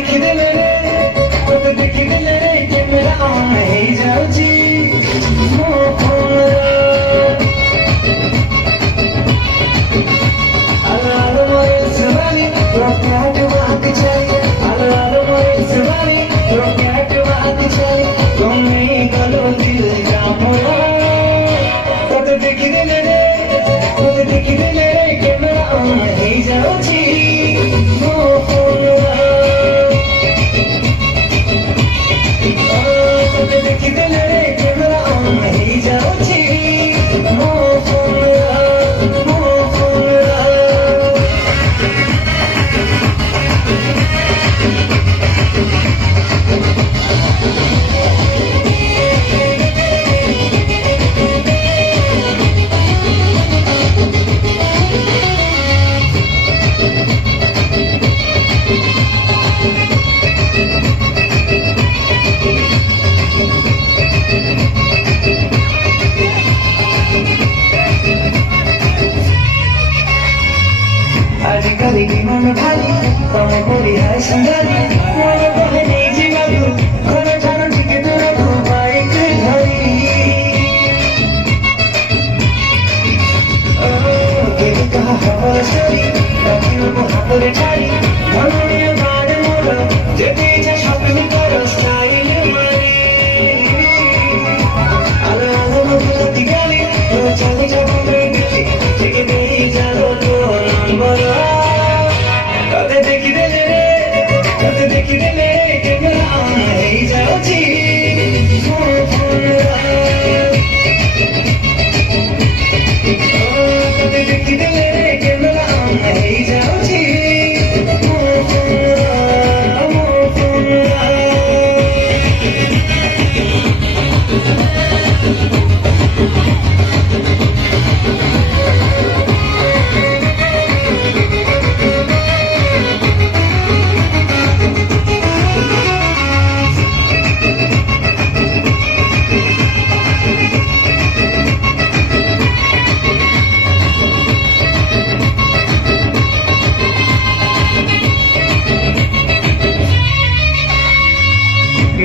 ଦେଖିଦେଲେ camera on ହେଇଯାଉଛି ମୋ ଫୋନ। ଆଲୋ ଆଲୋ ମୋର ସୁବାନି ରକ୍ତ ବାହାତି ଚାଇ ଆଲୋ ଆଲୋ ମୋର ସୁବାନି ରକ୍ତ ବାହାତି ଚାଇ ତୁମେ ଗଲ ଦିଲ ଜାମରା ତତେ ଦେଖିଦେଲେ କ୍ୟାମେରା ଅନ୍ ହେଇଯାଉଛି ମୋ ଫୋନ। ଦେଖିଦେଲେ କ୍ୟାମେରା ଅନ୍ ହେଇଯାଉଛି ମୋ ଫୋନ। ଆଜିକାଲି ମନ ଭାରି ତମେ ପରି ହାଇ ସୁନ୍ଦରୀ ମୋର ତମେ ନେଇଯିବାକୁ ଘର ଠାରୁ ଟିକେ ଦୂରକୁ ବାଇକ୍ ଧରି। କେବେ କାହା ଖବର ଷ୍ଟୋରି ରଖିବାକୁ ହାତରେ ଛାଡ଼ି ଧନୁଣିଆ ବାଡ଼ ମୋର ଯେତେ ଇଚ୍ଛା ସପିଂ କର ଷ୍ଟାଇଲ ମାରି। ଆଲୋ ଆଲୋ ମୋ ବିଲାତି ଗାଳି ଚାଲି ଯାবলৈ ଦିଲ୍ଲୀ ଟିକେ ଦେଇ ଚାଲ ତୋ ନମ୍ବର। ତତେ ଦେଖିଦେଲେ କ୍ୟାମେରା ଅନ୍ ହେଇଯାଉଛି ମୋ ଫୋନ। ତତେ ଦେଖିଦେଲେ କ୍ୟାମେରା ଅନ୍ ହେଇଯାଉଛି ମୋ ଫୋନ।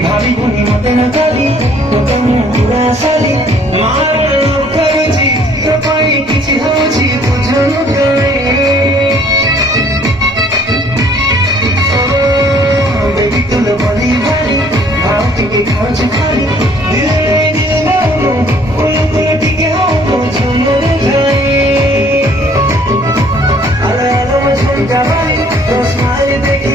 ଭାବିବୁନି ମତେ ନ କାଲି ତୋତେ ମୁଁ ପୁରା ସାଲି ମାରଣ କରୁଛି ତୋ ପାଇଁ କିଛି ହଉଛି ବୁଝୁନୁ କାଇଁ। ବେବି ତୁଲ ବଳି ଭାରି ଭାଉ ଟିକେ ଖାଉଛି ଖାଲି ଦିଲ ନଉନୁ ଉଲୁକୁଲ ଟିକେ ହଉନୁ ଝୁମରେ ଯାଇ। ଆଲୋ ଆଲୋ ମୋ ଝୁମକା ଭାଇ ତୋ ସ୍ମାଇଲ ଦେଖି